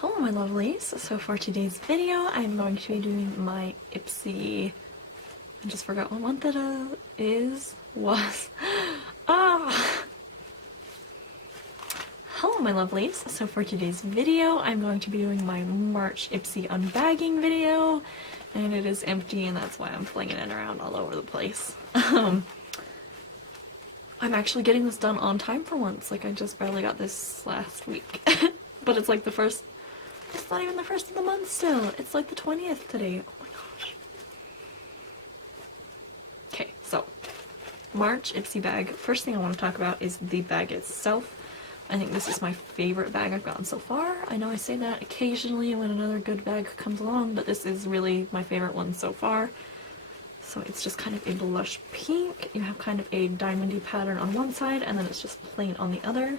Hello my lovelies, so for today's video I'm going to be doing my Ipsy, I just forgot what month it was. Hello my lovelies, so for today's video I'm going to be doing my March Ipsy unbagging video, and it is empty and that's why I'm flinging it around all over the place. I'm actually getting this done on time for once, like I just barely got this last week. But it's like it's not even the first of the month still. It's like the 20th today. Oh my gosh. Okay, so March Ipsy bag. First thing I want to talk about is the bag itself. I think this is my favorite bag I've gotten so far. I know I say that occasionally when another good bag comes along, but this is really my favorite one so far. So it's just kind of a blush pink. You have kind of a diamondy pattern on one side and then it's just plain on the other.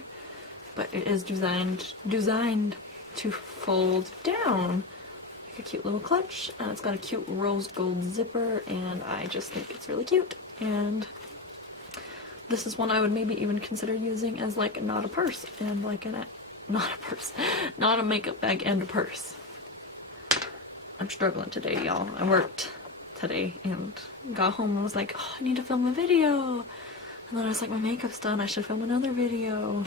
But it is designed to fold down like a cute little clutch, and it's got a cute rose gold zipper, and I just think it's really cute. And this is one I would maybe even consider using as like not a purse and like not a makeup bag and a purse. I'm struggling today, y'all. I worked today and got home and was like, oh, I need to film a video, and then I was like, my makeup's done, I should film another video.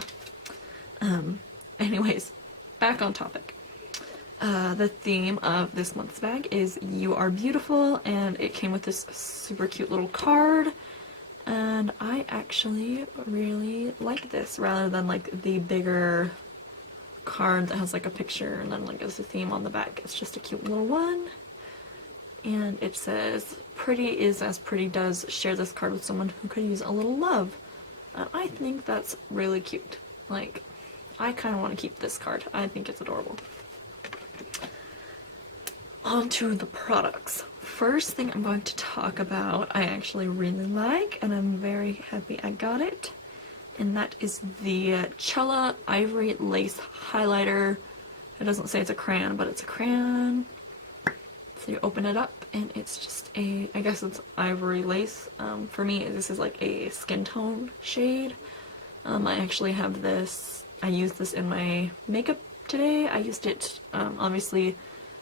Anyways, back on topic. The theme of this month's bag is You Are Beautiful, and it came with this super cute little card, and I actually really like this rather than like the bigger card that has like a picture and then like as a theme on the back. It's just a cute little one, and it says, pretty is as pretty does, share this card with someone who could use a little love. And I think that's really cute. Like, I kind of want to keep this card. I think it's adorable. On to the products. First thing I'm going to talk about, I actually really like, and I'm very happy I got it. And that is the Chella Ivory Lace Highlighter. It doesn't say it's a crayon, but it's a crayon. So you open it up, and it's just I guess it's ivory lace. For me, this is like a skin tone shade. I actually have this. I used this in my makeup today. I used it, obviously,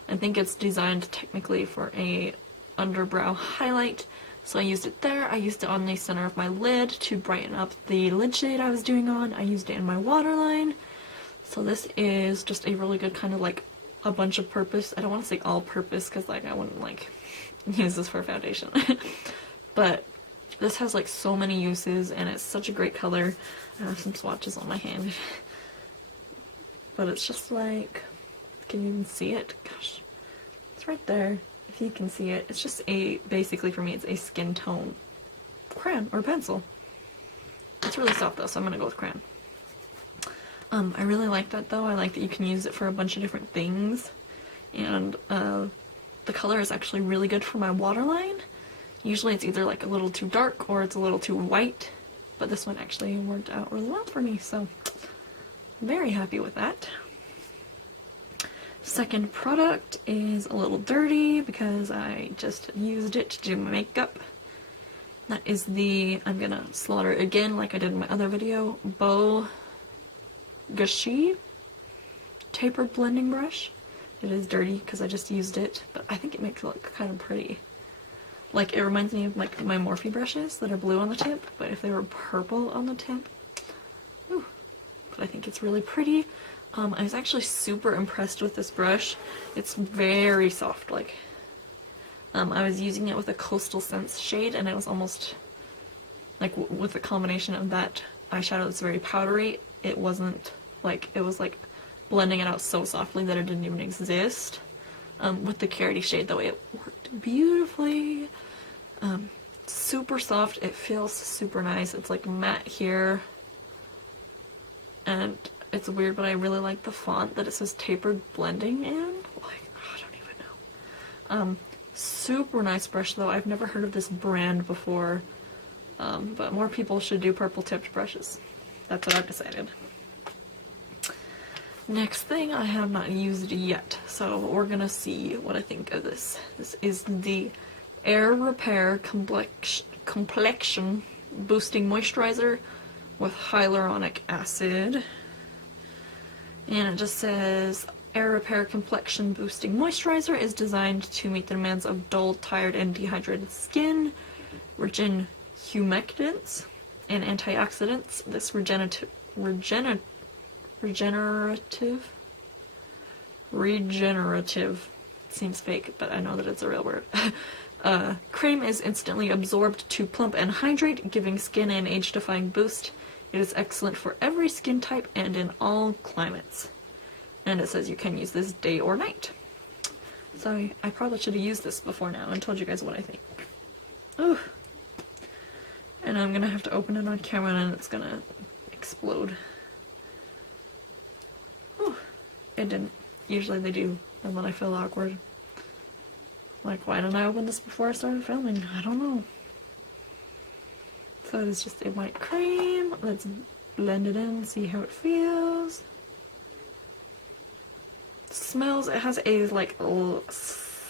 I think it's designed technically for a underbrow highlight, so I used it there. I used it on the center of my lid to brighten up the lid shade I was doing on. I used it in my waterline. So this is just a really good kind of like a bunch of purpose. I don't want to say all purpose because like I wouldn't like use this for a foundation. But this has like so many uses and it's such a great color. I have some swatches on my hand. But it's just like, can you even see it? Gosh, it's right there. If you can see it, it's just basically for me, it's a skin tone crayon or pencil. It's really soft though, so I'm gonna go with crayon. I really like that though. I like that you can use it for a bunch of different things. And the color is actually really good for my waterline. Usually it's either like a little too dark or it's a little too white, but this one actually worked out really well for me, so I'm very happy with that. Second product is a little dirty because I just used it to do my makeup. That is the, I'm gonna slaughter it again like I did in my other video, Beau Gachis Tapered blending brush. It is dirty because I just used it, but I think it makes it look kind of pretty. Like, it reminds me of like my Morphe brushes that are blue on the tip, but if they were purple on the tip, ooh. But I think it's really pretty. I was actually super impressed with this brush. It's very soft, like, I was using it with a Coastal Scents shade, and it was almost, like, with the combination of that eyeshadow that's very powdery, it wasn't, like, it was, like, blending it out so softly that it didn't even exist. With the Carroty shade, though, it worked beautifully. Super soft, it feels super nice. It's, like, matte here. And it's weird, but I really like the font that it says Tapered blending in. Like, I don't even know. Super nice brush though. I've never heard of this brand before. But more people should do purple tipped brushes. That's what I've decided. Next thing I have not used yet, so we're gonna see what I think of this. This is the Air Repair Complexion Boosting Moisturizer with hyaluronic acid. And it just says Air Repair Complexion Boosting Moisturizer is designed to meet the demands of dull, tired, and dehydrated skin. Rich in humectants and antioxidants, this regenerative seems fake, but I know that it's a real word. Cream is instantly absorbed to plump and hydrate, giving skin an age-defying boost. It is excellent for every skin type and in all climates. And it says you can use this day or night. So I probably should have used this before now and told you guys what I think. Ooh. And I'm gonna have to open it on camera and it's gonna explode. Ooh. It didn't. Usually they do, and then I feel awkward. Like, why didn't I open this before I started filming? I don't know. So it is just a white cream. Let's blend it in, see how it feels. Smells, it has a like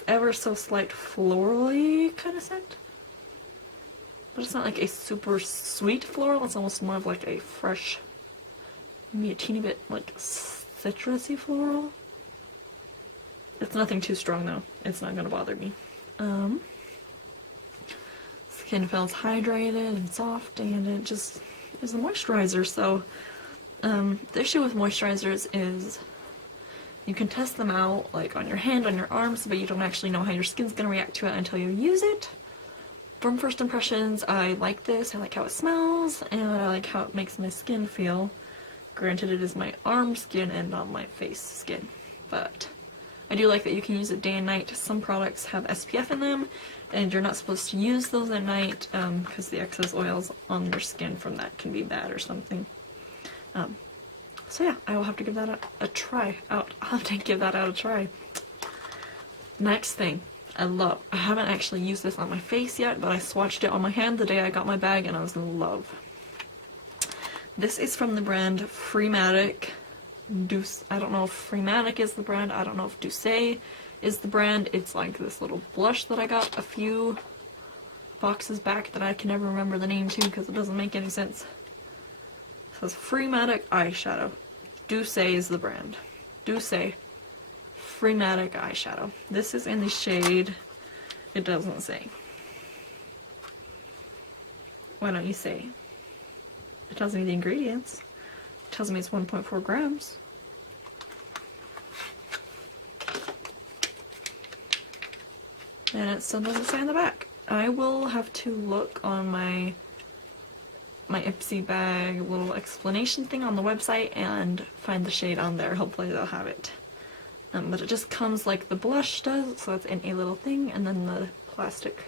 ever so slight floral-y kind of scent. But it's not like a super sweet floral, it's almost more of like a fresh, maybe a teeny bit like citrusy floral. It's nothing too strong though, it's not gonna bother me. Skin feels hydrated and soft, and it just is a moisturizer. So the issue with moisturizers is you can test them out like on your hand, on your arms, but you don't actually know how your skin's gonna react to it until you use it. From first impressions, I like this. I like how it smells, and I like how it makes my skin feel. Granted, it is my arm skin and not my face skin, but I do like that you can use it day and night. Some products have SPF in them, and you're not supposed to use those at night because the excess oils on your skin from that can be bad or something. So yeah, I will have to give that a try. I'll have to give that out a try. Next thing. I haven't actually used this on my face yet, but I swatched it on my hand the day I got my bag and I was in love. This is from the brand Freematic. Doucce. I don't know if Freematic is the brand. I don't know if Doucce is the brand. It's like this little blush that I got a few boxes back that I can never remember the name to because it doesn't make any sense. It says Freematic Eyeshadow. Doucce is the brand. Doucce. Freematic eyeshadow. This is in the shade, it doesn't say. Why don't you say? It tells me the ingredients. It tells me it's 1.4 grams. And it still doesn't say on the back. I will have to look on my Ipsy bag little explanation thing on the website and find the shade on there. Hopefully they'll have it. But it just comes like the blush does, so it's in a little thing, and then the plastic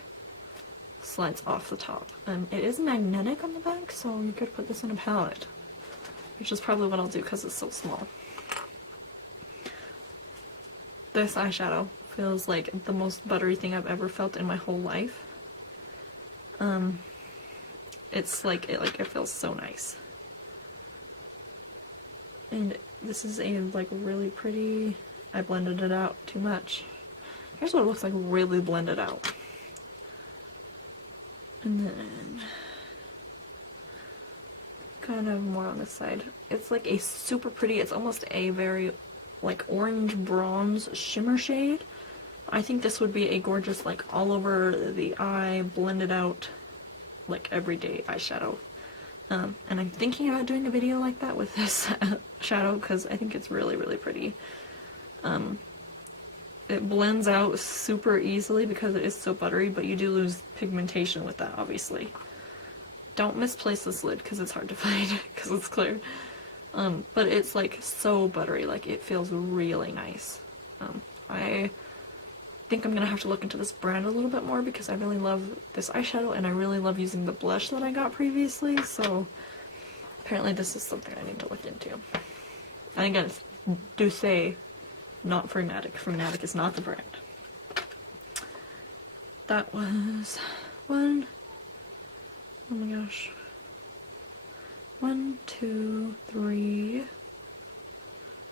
slides off the top. It is magnetic on the back, so you could put this in a palette, which is probably what I'll do because it's so small. This eyeshadow feels like the most buttery thing I've ever felt in my whole life. It's like it feels so nice. And this is a like really pretty. I blended it out too much. Here's what it looks like really blended out. And then kind of more on this side. It's like a super pretty, it's almost a very like orange bronze shimmer shade. I think this would be a gorgeous like all over the eye, blended out like everyday eyeshadow. And I'm thinking about doing a video like that with this shadow because I think it's really, really pretty. It blends out super easily because it is so buttery, but you do lose pigmentation with that, obviously. Don't misplace this lid because it's hard to find because it's clear. But it's like so buttery, like it feels really nice. I think I'm gonna have to look into this brand a little bit more because I really love this eyeshadow and I really love using the blush that I got previously, so apparently this is something I need to look into. I think it's Doucce, not Freematic. Freematic is not the brand. That was one. Oh my gosh. 1, 2, 3.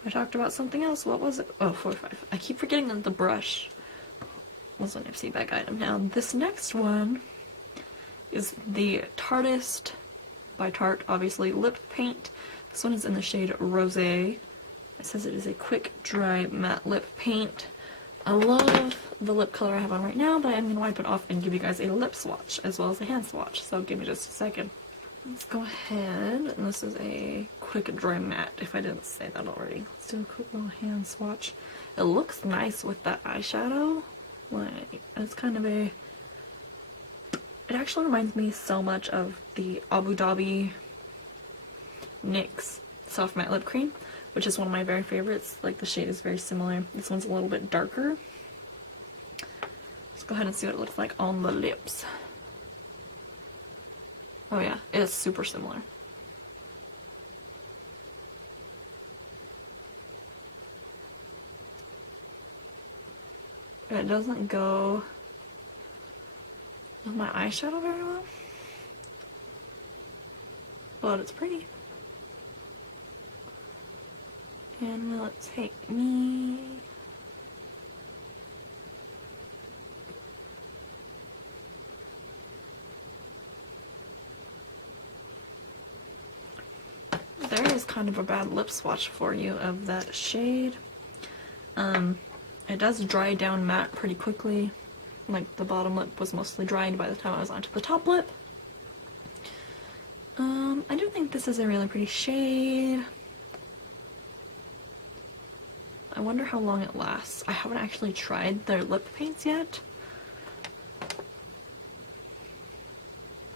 I talked about something else. What was it? Oh, 4, 5. I keep forgetting that the brush was an Ipsy bag item. Now, this next one is the Tarteist by Tarte, obviously, lip paint. This one is in the shade Rosé. It says it is a quick, dry, matte lip paint. I love the lip color I have on right now, but I'm going to wipe it off and give you guys a lip swatch as well as a hand swatch, so give me just a second. Let's go ahead, and this is a quick dry matte, if I didn't say that already. Let's do a quick little hand swatch. It looks nice with that eyeshadow. Like, it's kind of a... It actually reminds me so much of the Abu Dhabi NYX Soft Matte Lip Cream, which is one of my very favorites. Like, the shade is very similar. This one's a little bit darker. Let's go ahead and see what it looks like on the lips. Oh yeah, it is super similar. It doesn't go with my eyeshadow very well, but it's pretty. And will it take me... There is kind of a bad lip swatch for you of that shade. It does dry down matte pretty quickly. Like, the bottom lip was mostly dried by the time I was onto the top lip. I do think this is a really pretty shade. I wonder how long it lasts. I haven't actually tried their lip paints yet.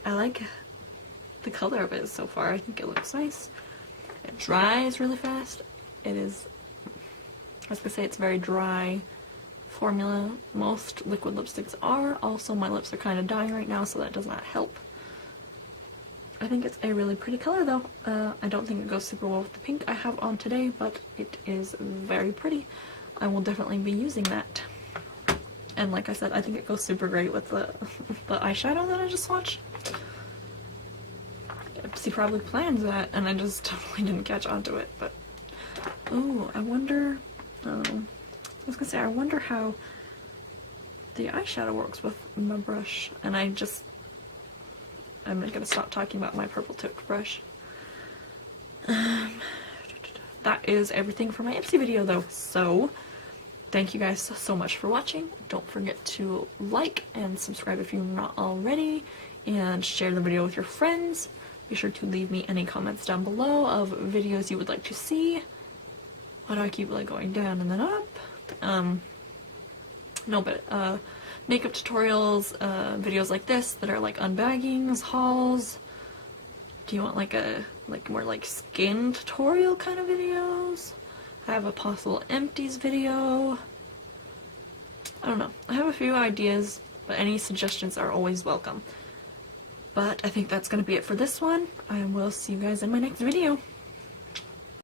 I like the color of it so far. I think it looks nice. It dries really fast. It is, I was gonna say, it's very dry formula. Most liquid lipsticks are. Also, my lips are kind of dying right now, so that does not help. I think it's a really pretty color though. I don't think it goes super well with the pink I have on today, but it is very pretty. I will definitely be using that. And like I said, I think it goes super great with the eyeshadow that I just swatched. Ipsy probably planned that, and I just totally didn't catch on to it, but... Oh, I wonder... I was gonna say, I wonder how the eyeshadow works with my brush, and I'm gonna stop talking about my purple tipped brush. That is everything for my Ipsy video though, so thank you guys so much for watching. Don't forget to like and subscribe if you're not already, and share the video with your friends. Be sure to leave me any comments down below of videos you would like to see. Why do I keep like going down and then up? Makeup tutorials, videos like this that are like unbaggings, hauls. Do you want like more like skin tutorial kind of videos? I have a possible empties video. I don't know. I have a few ideas, but any suggestions are always welcome. But I think that's going to be it for this one. I will see you guys in my next video.